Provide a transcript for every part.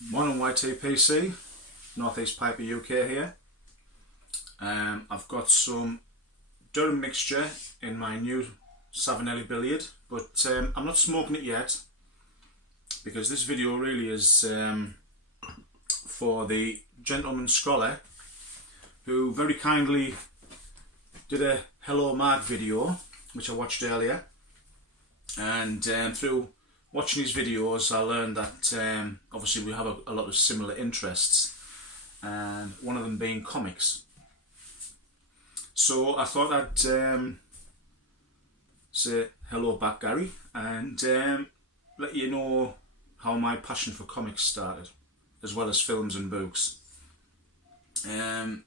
Morning YTPC, Northeast Piper UK here. I've got some Durham mixture in my new Savinelli billiard, but I'm not smoking it yet because this video really is for the gentleman scholar who very kindly did a Hello Mark video which I watched earlier, and through watching his videos I learned that obviously we have a lot of similar interests, and one of them being comics. So I thought I'd say hello back, Gary, and let you know how my passion for comics started, as well as films and books. I'd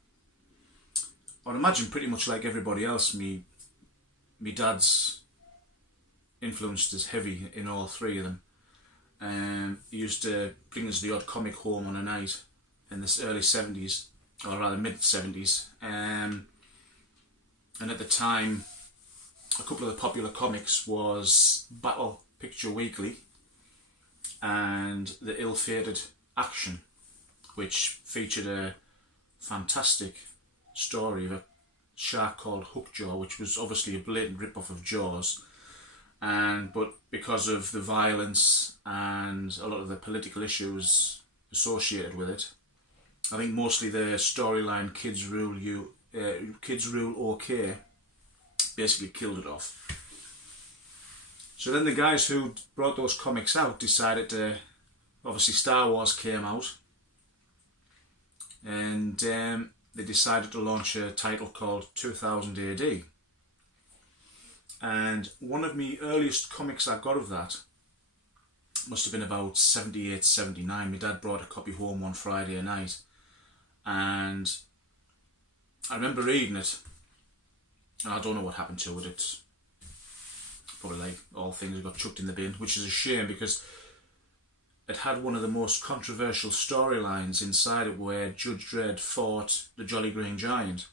imagine pretty much like everybody else, me dad's influence is heavy in all three of them. He used to bring us the odd comic home on a night in the early 70s, or rather mid 70s, and at the time a couple of the popular comics was Battle Picture Weekly and the ill-fated Action, which featured a fantastic story of a shark called Hookjaw, which was obviously a blatant rip-off of Jaws, but because of the violence and a lot of the political issues associated with it, I think mostly the storyline Kids Rule OK basically killed it off. So then the guys who brought those comics out decided to, obviously Star Wars came out, and they decided to launch a title called 2000 AD. And one of my earliest comics I got of that must have been about 78, 79. My dad brought a copy home one Friday night, and I remember reading it, and I don't know what happened to it. It's probably like all things, got chucked in the bin, which is a shame because it had one of the most controversial storylines inside it, where Judge Dredd fought the Jolly Green Giant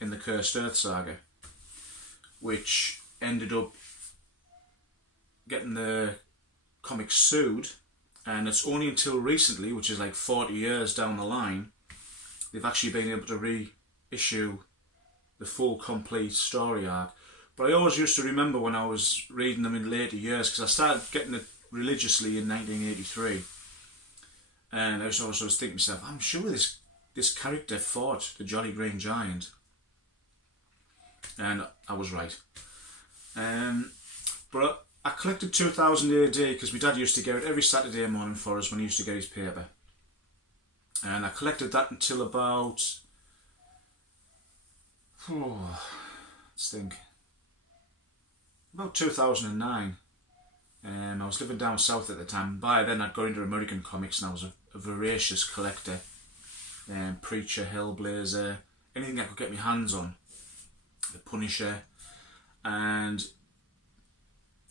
in the Cursed Earth saga, which ended up getting the comic sued, and it's only until recently, which is like 40 years down the line, they've actually been able to reissue the full complete story arc. But I always used to remember when I was reading them in later years, because I started getting it religiously in 1983, and I was always thinking to myself, I'm sure this character fought the Jolly Green Giant, and I was right. But I collected 2000 AD because my dad used to get it every Saturday morning for us when he used to get his paper, and I collected that until about, let's think, about 2009. I was living down south at the time. By then I'd got into American comics, and I was a voracious collector. Preacher, Hellblazer, anything I could get my hands on. The Punisher. And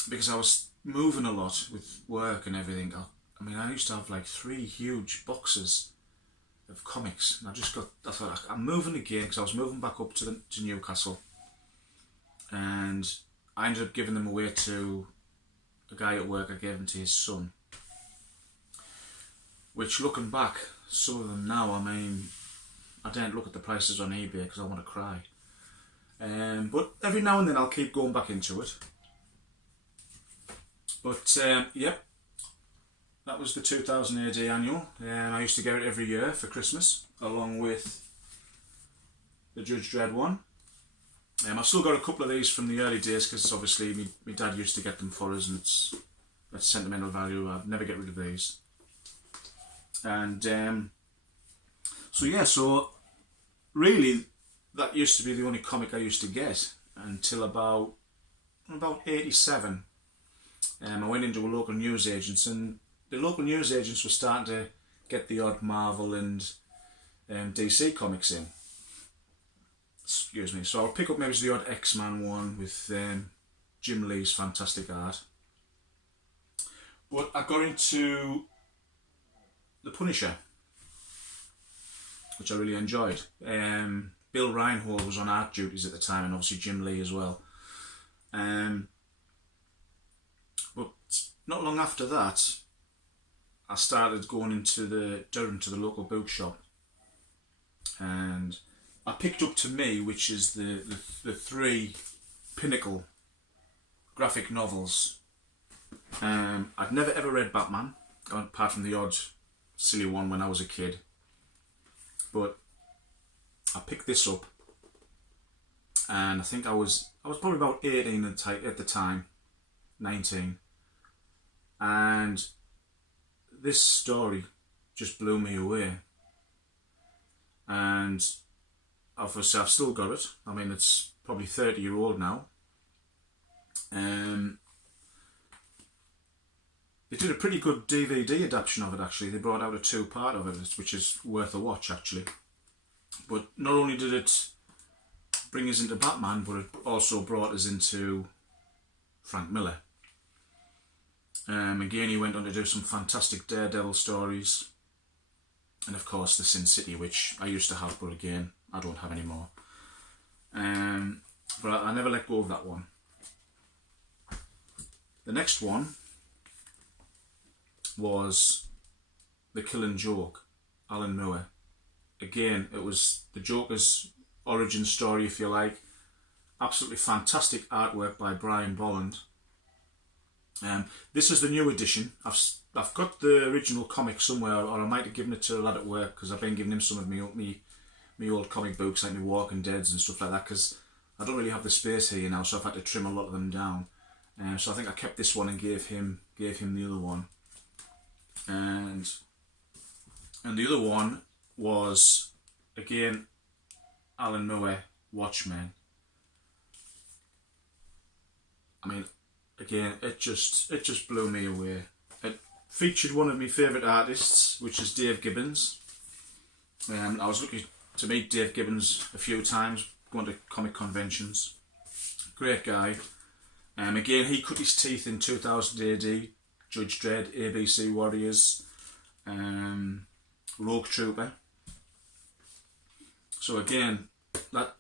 because I was moving a lot with work and everything, I used to have like 3 huge boxes of comics, and I thought I'm moving again, because I was moving back up to Newcastle, and I ended up giving them away to a guy at work. I gave them to his son, which, looking back, some of them now, I don't look at the prices on eBay because I want to cry. But every now and then I'll keep going back into it. But yep, that was the 2000 AD annual. I used to get it every year for Christmas, along with the Judge Dredd one. I've still got a couple of these from the early days, because obviously my dad used to get them for us, and it's sentimental value. I'd never get rid of these. And so really that used to be the only comic I used to get until about 87. I went into a local newsagents, and the local newsagents were starting to get the odd Marvel and DC comics in. Excuse me. So I'll pick up maybe the odd X-Man one with Jim Lee's fantastic art. But I got into the Punisher, which I really enjoyed. Bill Reinhold was on art duties at the time, and obviously Jim Lee as well. But not long after that, I started going into the local bookshop, and I picked up To Me, which is the three pinnacle graphic novels. I'd never ever read Batman, apart from the odd silly one when I was a kid. But I picked this up, and I think I was probably about 18 at the time, 19, and this story just blew me away. And obviously I've still got it. I mean, it's probably 30-year-old now. They did a pretty good DVD adaptation of it, actually. They brought out a 2-part of it, which is worth a watch, actually. But not only did it bring us into Batman, but it also brought us into Frank Miller. Again, he went on to do some fantastic Daredevil stories. And of course, the Sin City, which I used to have, but again, I don't have anymore. But I never let go of that one. The next one was The Killing Joke, Alan Moore. Again, it was the Joker's origin story, if you like. Absolutely fantastic artwork by Brian Bolland. This is the new edition. I've got the original comic somewhere, or I might have given it to a lad at work, because I've been giving him some of me old comic books, like my Walking Deads and stuff like that, because I don't really have the space here now, so I've had to trim a lot of them down. So I think I kept this one and gave him the other one. And the other one was, again, Alan Moore, Watchmen. I mean, again, it just blew me away. It featured one of my favourite artists, which is Dave Gibbons. I was lucky to meet Dave Gibbons a few times, going to comic conventions. Great guy. Again, he cut his teeth in 2000 AD, Judge Dredd, ABC Warriors, Rogue Trooper. So again, that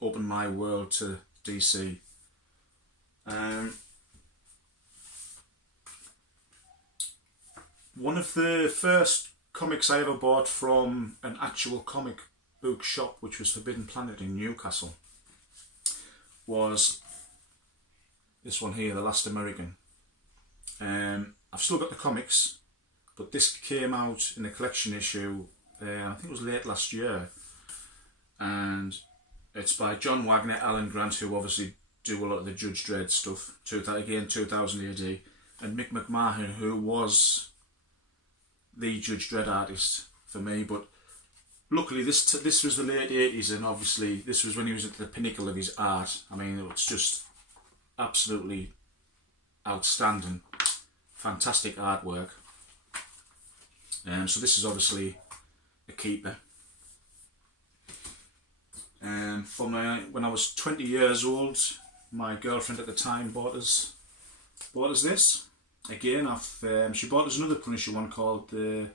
opened my world to DC. One of the first comics I ever bought from an actual comic book shop, which was Forbidden Planet in Newcastle, was this one here, The Last American. I've still got the comics, but this came out in a collection issue, I think it was late last year, and it's by John Wagner, Alan Grant, who obviously do a lot of the Judge Dredd stuff, again 2000 AD, and Mick McMahon, who was the Judge Dredd artist for me. But luckily this was the late 80s, and obviously this was when he was at the pinnacle of his art. I mean, it was just absolutely outstanding, fantastic artwork. So this is obviously a keeper. When I was 20 years old, my girlfriend at the time bought us this. Again, she bought us another Punisher one called I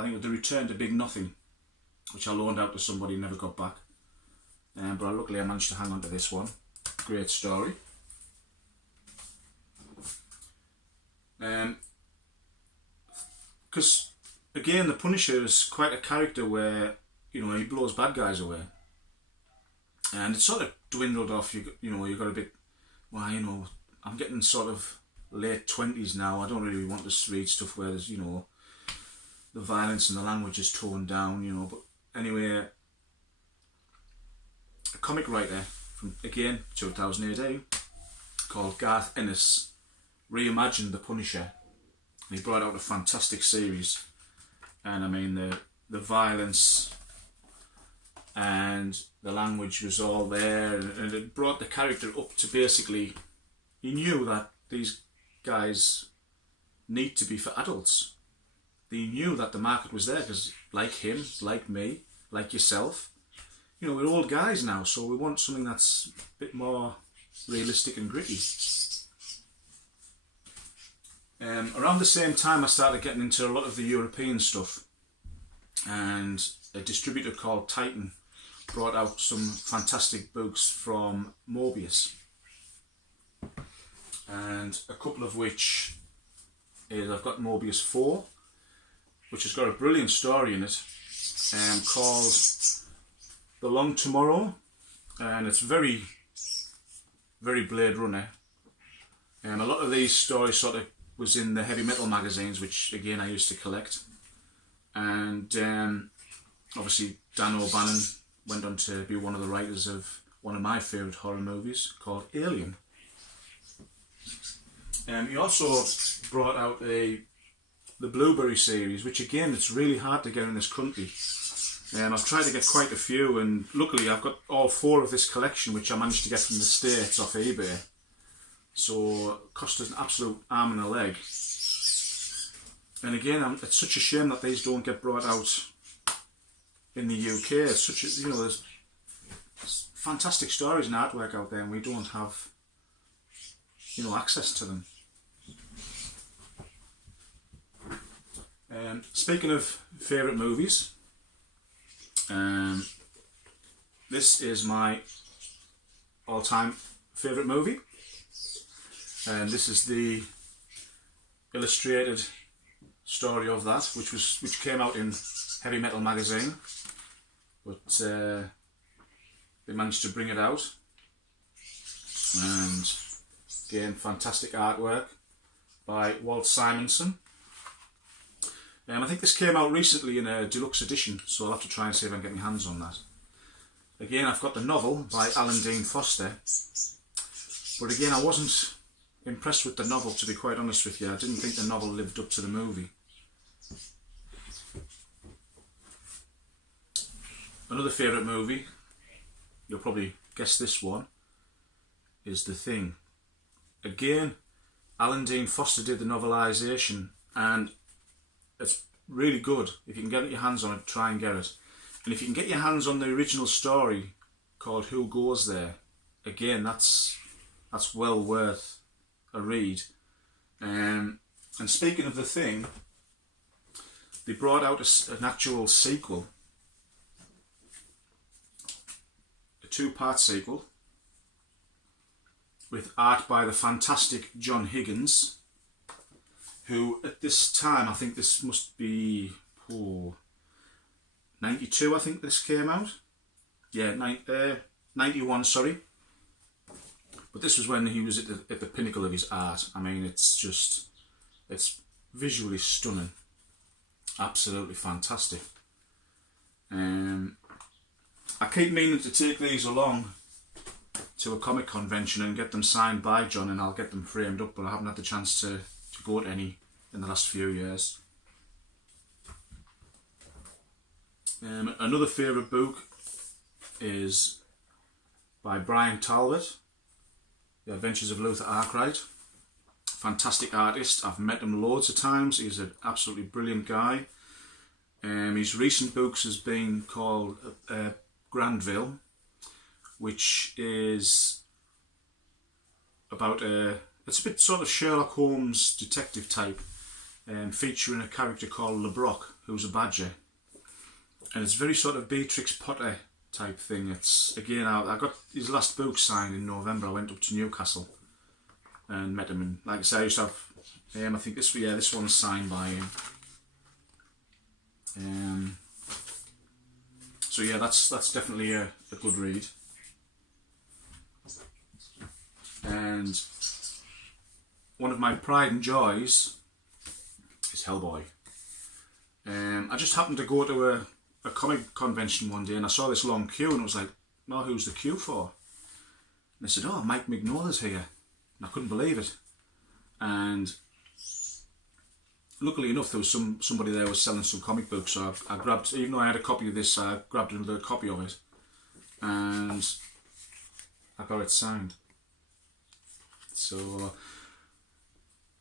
think it was The Return to Big Nothing, which I loaned out to somebody and never got back. But luckily I managed to hang on to this one. Great story. Because again, the Punisher is quite a character where, you know, he blows bad guys away, and it sort of dwindled off. You got a bit, well, you know, I'm getting sort of late 20s now. I don't really want to read stuff where there's, you know, the violence and the language is toned down, you know. But anyway, a comic writer from, again, 2000 AD, called Garth Ennis, reimagined the Punisher, and he brought out a fantastic series. And I mean, the violence and the language was all there, and it brought the character up to basically, he knew that these guys need to be for adults. They knew that the market was there, because like him, like me, like yourself, you know, we're old guys now, so we want something that's a bit more realistic and gritty. Around the same time I started getting into a lot of the European stuff, and a distributor called Titan brought out some fantastic books from Mobius, and a couple of which is, I've got Mobius 4 which has got a brilliant story in it, called The Long Tomorrow, and it's very, very Blade Runner. A lot of these stories sort of was in the heavy metal magazines, which again I used to collect, and obviously Dan O'Bannon went on to be one of the writers of one of my favourite horror movies called Alien. He also brought out the Blueberry series, which again it's really hard to get in this country. I've tried to get quite a few, and luckily I've got all 4 of this collection, which I managed to get from the States off eBay. So it cost us an absolute arm and a leg. And again, it's such a shame that these don't get brought out in the UK. It's such a, there's fantastic stories and artwork out there, and we don't have, access to them. Speaking of favourite movies, this is my all-time favourite movie, and this is the illustrated story of that, which came out in Heavy Metal magazine, but they managed to bring it out, and again, fantastic artwork by Walt Simonson. I think this came out recently in a deluxe edition, so I'll have to try and see if I can get my hands on that. Again, I've got the novel by Alan Dean Foster, but again, I wasn't impressed with the novel, to be quite honest with you. I didn't think the novel lived up to the movie. Another favourite movie, you'll probably guess this one, is The Thing. Again, Alan Dean Foster did the novelisation, and it's really good. If you can get your hands on it, try and get it. And if you can get your hands on the original story called Who Goes There, again, that's well worth a read. And speaking of The Thing, they brought out an actual sequel, a 2-part sequel, with art by the fantastic John Higgins, who at this time, I think this must be 92, I think this came out. Yeah, 91, sorry. But this was when he was at the pinnacle of his art. I mean, it's visually stunning. Absolutely fantastic. I keep meaning to take these along to a comic convention and get them signed by John, and I'll get them framed up, but I haven't had the chance to go to any in the last few years. Another favourite book is by Brian Talbot, The Adventures of Luther Arkwright. Fantastic artist. I've met him loads of times. He's an absolutely brilliant guy. His recent books has been called Grandville, which is about it's a bit sort of Sherlock Holmes detective type, featuring a character called LeBrock, who's a badger, and it's very sort of Beatrix Potter type thing. It's again, I got his last book signed in November. I went up to Newcastle and met him, and like I say, I used to have I think this one's signed by him. So yeah, that's definitely a good read. And one of my pride and joys is Hellboy. I just happened to go to a comic convention one day, and I saw this long queue, and I was like, well, who's the queue for? And they said, oh, Mike Mignola's here. And I couldn't believe it. And luckily enough, there was somebody there was selling some comic books, so I grabbed, even though I had a copy of this, I grabbed another copy of it, and I got it signed. So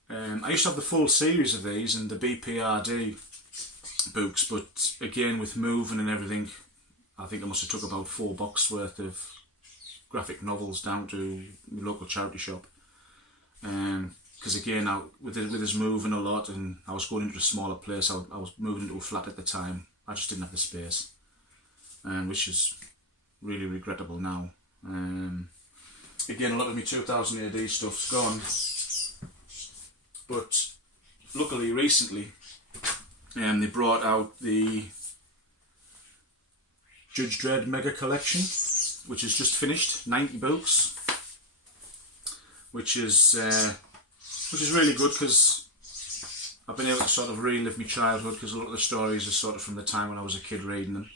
I used to have the full series of these and the BPRD books, but again, with moving and everything, I think I must have took about $4 worth of graphic novels down to my local charity shop. Because again, with us moving a lot, and I was going into a smaller place, I was moving into a flat at the time. I just didn't have the space, which is really regrettable now. Again, a lot of my 2000 AD stuff's gone, but luckily recently They brought out the Judge Dredd Mega Collection, which is just finished, 90 books, which is really good because I've been able to sort of relive my childhood, because a lot of the stories are sort of from the time when I was a kid reading them.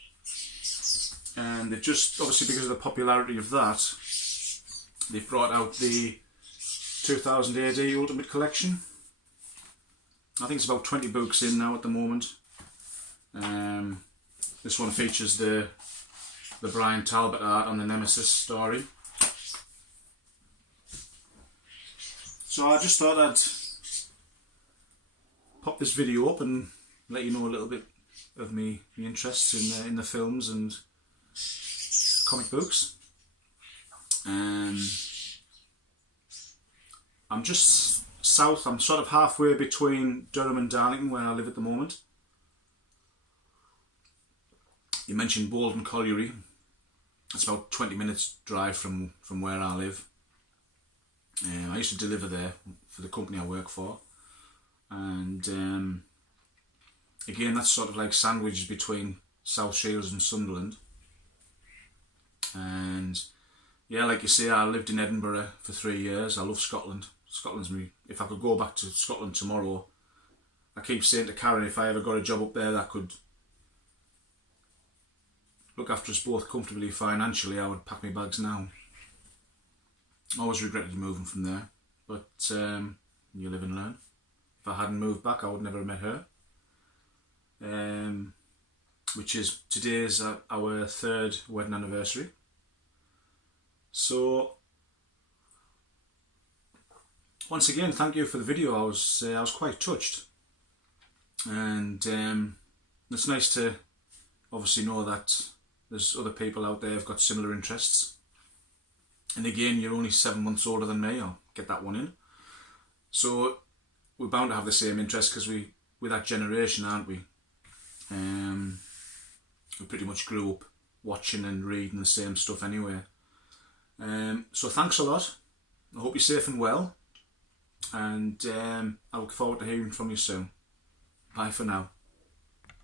And they've just, obviously because of the popularity of that, they've brought out the 2000 AD Ultimate Collection. I think it's about 20 books in now at the moment. This one features the Brian Talbot art on the Nemesis story. So I just thought I'd pop this video up and let you know a little bit of me interests in the films and comic books. I'm just south, I'm sort of halfway between Durham and Darlington, where I live at the moment. You mentioned Bolton Colliery. It's about 20 minutes drive from where I live. I used to deliver there for the company I work for. And again, that's sort of like sandwiched between South Shields and Sunderland. And yeah, like you say, I lived in Edinburgh for 3 years. I love Scotland. Scotland's me. If I could go back to Scotland tomorrow, I keep saying to Karen, if I ever got a job up there that could look after us both comfortably financially, I would pack my bags now. I always regretted moving from there, but you live and learn. If I hadn't moved back, I would never have met her. Which is, today's our 3rd wedding anniversary. So, once again, thank you for the video. I was quite touched, and it's nice to obviously know that there's other people out there who've got similar interests. And again, you're only 7 months older than me. I'll get that one in. So we're bound to have the same interests because we're that generation, aren't we? We pretty much grew up watching and reading the same stuff anyway. So thanks a lot. I hope you're safe and well. And I look forward to hearing from you soon. Bye for now.